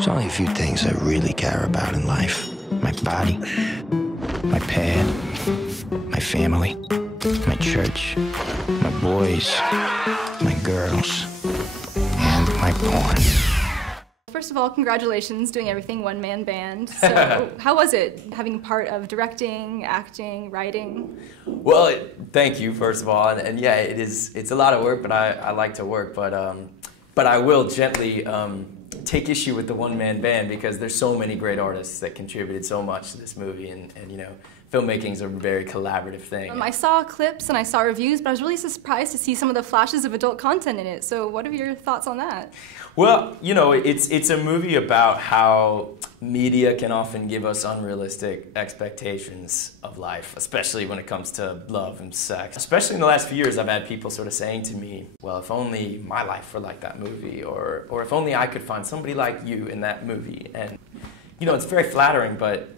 There's only a few things I really care about in life. My body, my pad, my family, my church, my boys, my girls, and my porn. First of all, congratulations, doing everything one-man band. So how was it having part of directing, acting, writing? Well, thank you, first of all, and yeah, it's a lot of work, but I like to work, but I will gently take issue with the one-man band because there's so many great artists that contributed so much to this movie, and you know, filmmaking is a very collaborative thing. I saw clips and I saw reviews, but I was really surprised to see some of the flashes of adult content in it. So what are your thoughts on that? Well, you know, it's a movie about how media can often give us unrealistic expectations of life, especially when it comes to love and sex. Especially in the last few years, I've had people sort of saying to me, well, if only my life were like that movie, or if only I could find somebody like you in that movie. And, you know, it's very flattering, but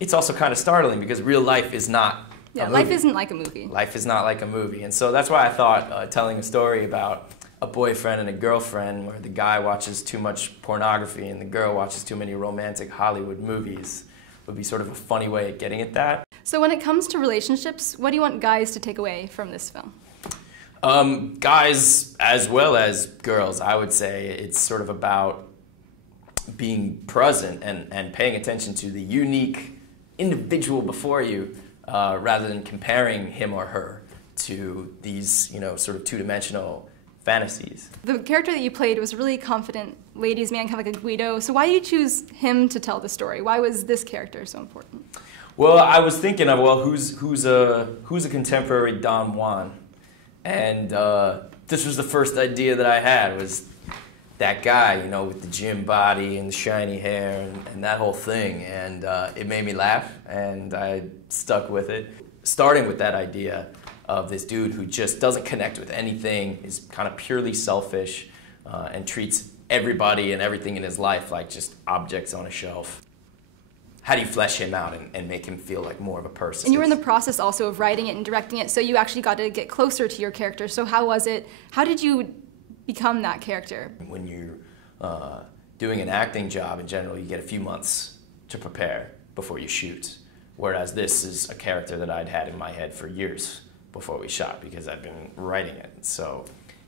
it's also kind of startling because real life is not a movie. Life isn't like a movie. Life is not like a movie. And so that's why I thought telling a story about a boyfriend and a girlfriend where the guy watches too much pornography and the girl watches too many romantic Hollywood movies would be sort of a funny way of getting at that. So when it comes to relationships, what do you want guys to take away from this film? Guys as well as girls, I would say it's sort of about being present and paying attention to the unique individual before you rather than comparing him or her to these, you know, sort of two-dimensional fantasies. The character that you played was a really confident ladies' man, kind of like a Guido. So why did you choose him to tell the story? Why was this character so important? Well, I was thinking of, well, who's a contemporary Don Juan? And this was the first idea that I had, was that guy, you know, with the gym body and the shiny hair and that whole thing. And it made me laugh, and I stuck with it. Starting with that idea of this dude who just doesn't connect with anything, is kind of purely selfish, and treats everybody and everything in his life like just objects on a shelf. How do you flesh him out and make him feel like more of a person? And you were in the process also of writing it and directing it, so you actually got to get closer to your character. So how was it? How did you become that character? When you're doing an acting job, in general, you get a few months to prepare before you shoot. Whereas this is a character that I'd had in my head for years before we shot because I've been writing it. So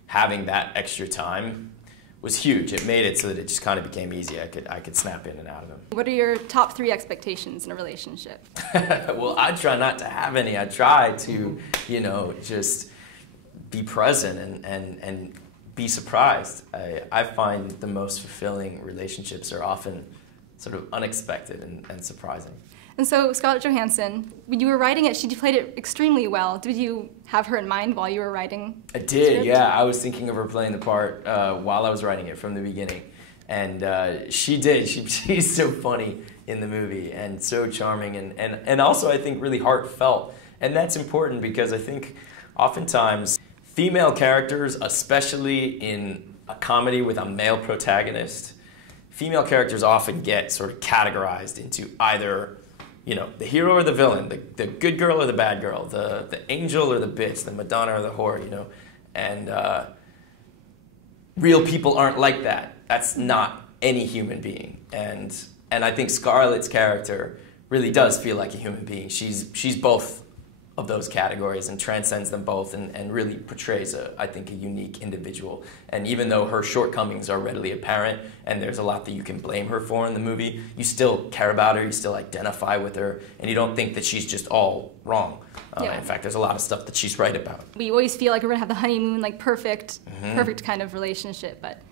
having that extra time was huge. It made it so that it just kind of became easy. I could snap in and out of him. What are your top 3 expectations in a relationship? Well, I try not to have any. I try to, you know, just be present and be surprised. I find the most fulfilling relationships are often sort of unexpected and surprising. And so Scarlett Johansson, when you were writing it, she played it extremely well. Did you have her in mind while you were writing? I did, yeah. I was thinking of her playing the part while I was writing it from the beginning. And she did. She's so funny in the movie and so charming and also I think really heartfelt. And that's important because I think oftentimes female characters, especially in a comedy with a male protagonist, female characters often get sort of categorized into either, you know, the hero or the villain, the good girl or the bad girl, the angel or the bitch, the Madonna or the whore, you know. And real people aren't like that. That's not any human being. And I think Scarlett's character really does feel like a human being. She's both of those categories and transcends them both and really portrays, I think, a unique individual. And even though her shortcomings are readily apparent and there's a lot that you can blame her for in the movie, you still care about her, you still identify with her, and you don't think that she's just all wrong. Yeah. In fact, there's a lot of stuff that she's right about. We always feel like we're gonna have the honeymoon, like perfect kind of relationship, but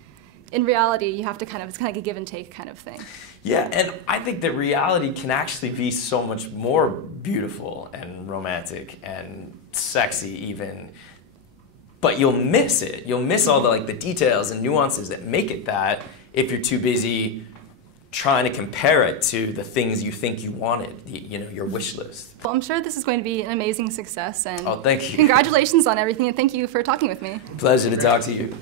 in reality, you have to it's kind of like a give and take kind of thing. Yeah, and I think that reality can actually be so much more beautiful and romantic and sexy even, but you'll miss it. You'll miss all the details and nuances that make it that if you're too busy trying to compare it to the things you think you wanted, you know, your wish list. Well, I'm sure this is going to be an amazing success, and oh, thank you. Congratulations on everything, and thank you for talking with me. Pleasure to talk to you.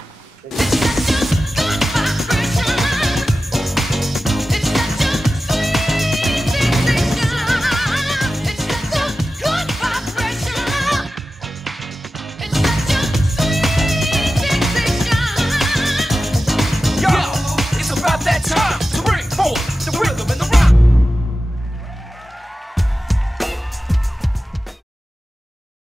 It's about that time to bring Hey,